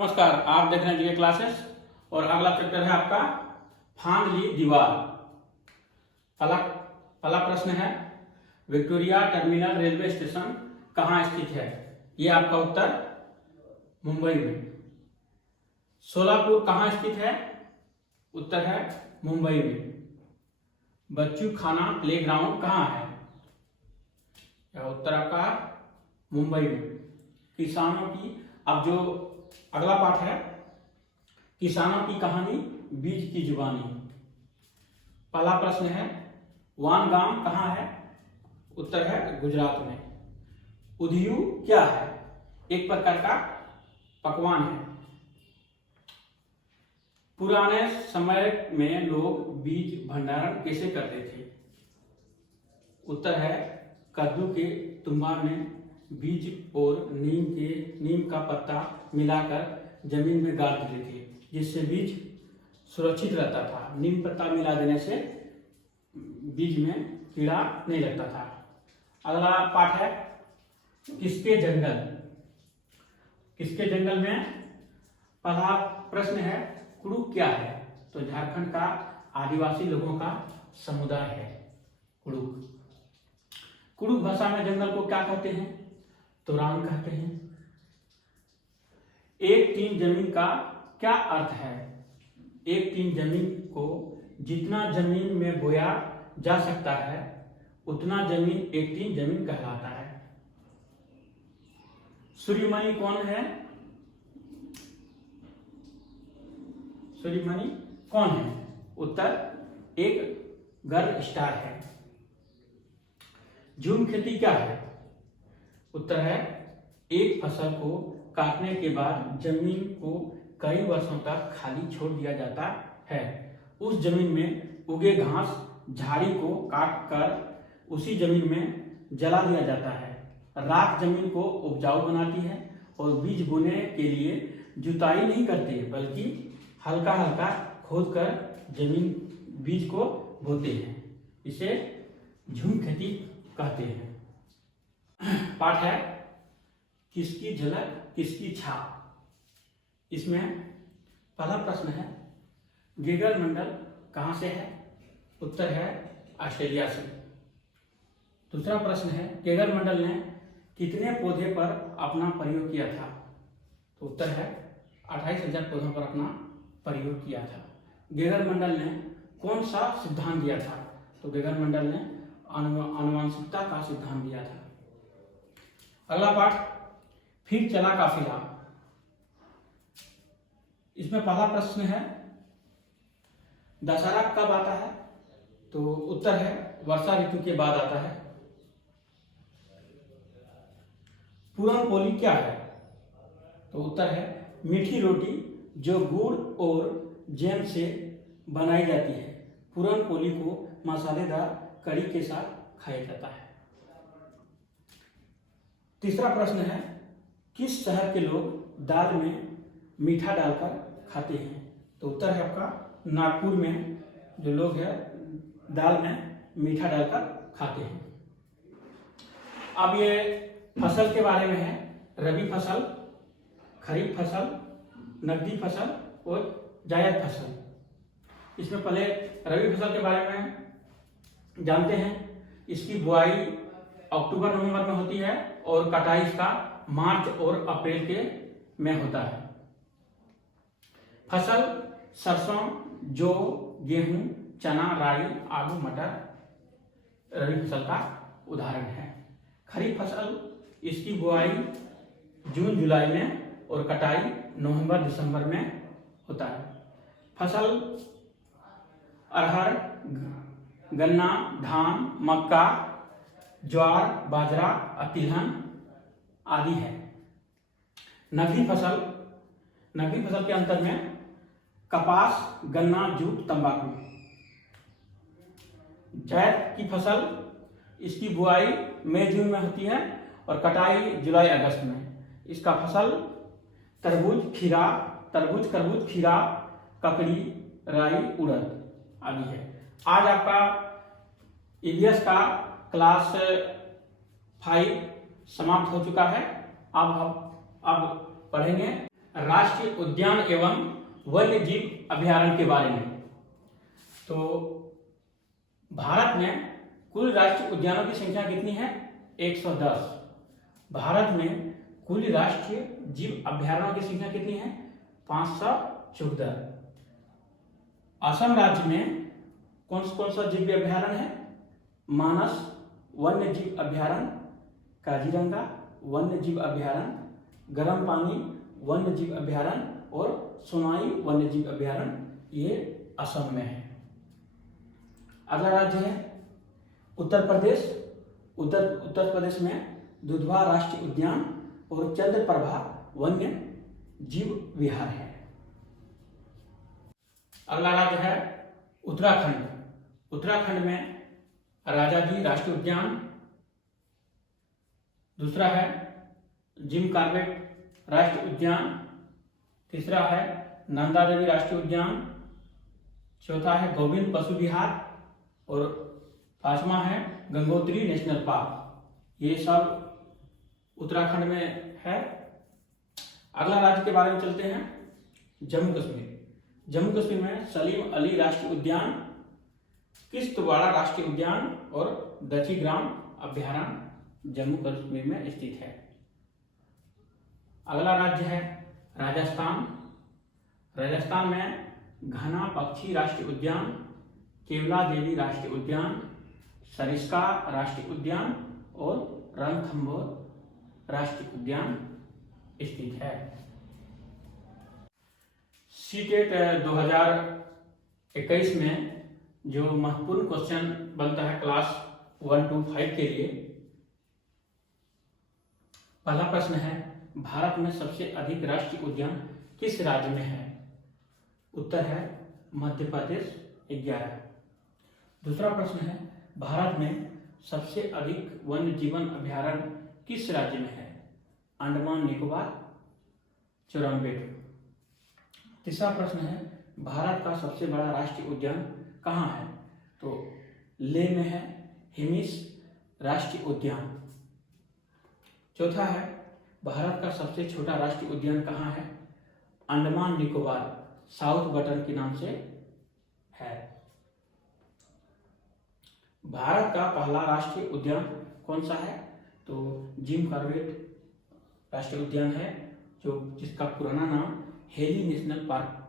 नमस्कार, आप देख रहे हैं जीके क्लासेस और अगला चैप्टर है आपका फांद ली दीवार। पहला प्रश्न है विक्टोरिया टर्मिनल रेलवे स्टेशन कहाँ स्थित है? ये आपका उत्तर मुंबई में। सोलापुर कहाँ स्थित है? उत्तर है मुंबई में। बच्चू खाना प्लेग्राउंड कहाँ है? यह उत्तर आपका मुंबई में। किसानों की, अब जो अगला पाठ है किसानों की कहानी बीज की जुबानी। पहला प्रश्न है वानगाम कहाँ है? उत्तर है गुजरात में। उधियू क्या है? एक प्रकार का पकवान है। पुराने समय में लोग बीज भंडारण कैसे करते थे? उत्तर है कद्दू के तुम्बार में बीज और नीम का पत्ता मिलाकर जमीन में गाड़ देते थे, जिससे बीज सुरक्षित रहता था। नीम पत्ता मिला देने से बीज में कीड़ा नहीं लगता था। अगला पाठ है किसके जंगल। किसके जंगल में पहला प्रश्न है कुड़ुक क्या है? तो झारखंड का आदिवासी लोगों का समुदाय है कुड़ुक। कुड़ुक भाषा में जंगल को क्या कहते हैं? तोरान कहते हैं। 1-3 जमीन का क्या अर्थ है? 1-3 जमीन को जितना जमीन में बोया जा सकता है उतना जमीन 1-3 जमीन कहलाता है। सूर्यमणि कौन है? सूर्यमणि कौन है? उत्तर एक गर्ल स्टार है। झूम खेती क्या है? उत्तर है एक फसल को काटने के बाद जमीन को कई वर्षों तक खाली छोड़ दिया जाता है। उस जमीन में उगे घास झाड़ी को काट कर उसी जमीन में जला दिया जाता है। राख जमीन को उपजाऊ बनाती है और बीज बोने के लिए जुताई नहीं करते बल्कि हल्का हल्का खोद कर जमीन बीज को बोते हैं। इसे झूम खेती कहते हैं। पाठ है किसकी झलक किसकी छाप। इसमें पहला प्रश्न है गेगर मंडल कहाँ से है? उत्तर है ऑस्ट्रेलिया से। दूसरा प्रश्न है गेगर मंडल ने कितने पौधे पर अपना प्रयोग किया था? तो उत्तर है 28,000 पौधों पर अपना प्रयोग किया था। गेगर मंडल ने कौन सा सिद्धांत दिया था? तो गेगर मंडल ने आनुवंशिकता का सिद्धांत दिया था। अगला पाठ फिर चला काफिला। इसमें पहला प्रश्न है दशहरा कब आता है? तो उत्तर है वर्षा ऋतु के बाद आता है। पूरन पोली क्या है? तो उत्तर है मीठी रोटी जो गुड़ और जैम से बनाई जाती है। पूरन पोली को मसालेदार कड़ी के साथ खाया जाता है। तीसरा प्रश्न है किस शहर के लोग दाल में मीठा डालकर खाते हैं? तो उत्तर है आपका नागपुर में जो लोग हैं दाल में मीठा डालकर खाते हैं। अब ये फसल के बारे में है रबी फसल, खरीफ फसल, नकदी फसल और जायद फसल। इसमें पहले रबी फसल के बारे में जानते हैं। इसकी बुआई अक्टूबर नवंबर में होती है और कटाई इसका मार्च और अप्रैल के में होता है। फसल सरसों, जौ, गेहूं, चना, राई, आलू, मटर रबी फसल का उदाहरण है। खरीफ फसल इसकी बुआई जून जुलाई में और कटाई नवंबर दिसंबर में होता है। फसल अरहर, गन्ना, धान, मक्का, ज्वार, बाजरा, तिलहन आदि है। नकदी फसल के अंतर में कपास, गन्ना, जूट, तंबाकू। जायद की फसल इसकी बुआई मई जून में होती है और कटाई जुलाई अगस्त में। इसका फसल तरबूज, खीरा, ककड़ी, राई, उड़द आदि है। आज आपका ईवीएस का क्लास 5 समाप्त हो चुका है। अब पढ़ेंगे राष्ट्रीय उद्यान एवं वन्य जीव अभयारण्य के बारे में। तो भारत में कुल राष्ट्रीय उद्यानों की संख्या कितनी है? 110। भारत में कुल राष्ट्रीय जीव अभयारण्यों की संख्या कितनी है? 514। असम राज्य में कौन सा जीव अभयारण्य है? मानस वन्य जीव अभयारण्य, काजीरंगा वन्य जीव अभयारण्य, गर्म पानी वन्य जीव अभयारण्य और सोनाई वन्य जीव अभयारण्य, ये असम में है। अगला राज्य है उत्तर प्रदेश। उत्तर प्रदेश में दुधवा राष्ट्रीय उद्यान और चंद्रप्रभा वन्य जीव विहार है। अगला राज्य है उत्तराखंड। उत्तराखंड में राजाजी राष्ट्रीय उद्यान, दूसरा है जिम कॉर्बेट राष्ट्रीय उद्यान, तीसरा है नंदा देवी राष्ट्रीय उद्यान, चौथा है गोविंद पशु विहार और पांचवा है गंगोत्री नेशनल पार्क। ये सब उत्तराखंड में है। अगला राज्य के बारे में चलते हैं जम्मू कश्मीर। जम्मू कश्मीर में सलीम अली राष्ट्रीय उद्यान, किश्तवाड़ा राष्ट्रीय उद्यान और दक्षिग्राम अभयारण्य जम्मू कश्मीर में स्थित है। अगला राज्य है राजस्थान। राजस्थान में घना पक्षी राष्ट्रीय उद्यान, केवला देवी राष्ट्रीय उद्यान, सरिस्का राष्ट्रीय उद्यान और रणथंभौर राष्ट्रीय उद्यान स्थित है। सीटेट 2021 में जो महत्वपूर्ण क्वेश्चन बनता है क्लास 1 to 5 के लिए, पहला प्रश्न है भारत में सबसे अधिक राष्ट्रीय उद्यान किस राज्य में है? उत्तर है मध्य प्रदेश 11। दूसरा प्रश्न है भारत में सबसे अधिक वन्य जीवन अभयारण्य किस राज्य में है? अंडमान निकोबार 94। तीसरा प्रश्न है भारत का सबसे बड़ा राष्ट्रीय उद्यान कहाँ है? तो लेह में है हिमिस राष्ट्रीय उद्यान। चौथा है भारत का सबसे छोटा राष्ट्रीय उद्यान कहाँ है? अंडमान निकोबार साउथ बटन के नाम से है। भारत का पहला राष्ट्रीय उद्यान कौन सा है? तो जिम कॉर्बेट राष्ट्रीय उद्यान है, जो जिसका पुराना नाम हेली नेशनल पार्क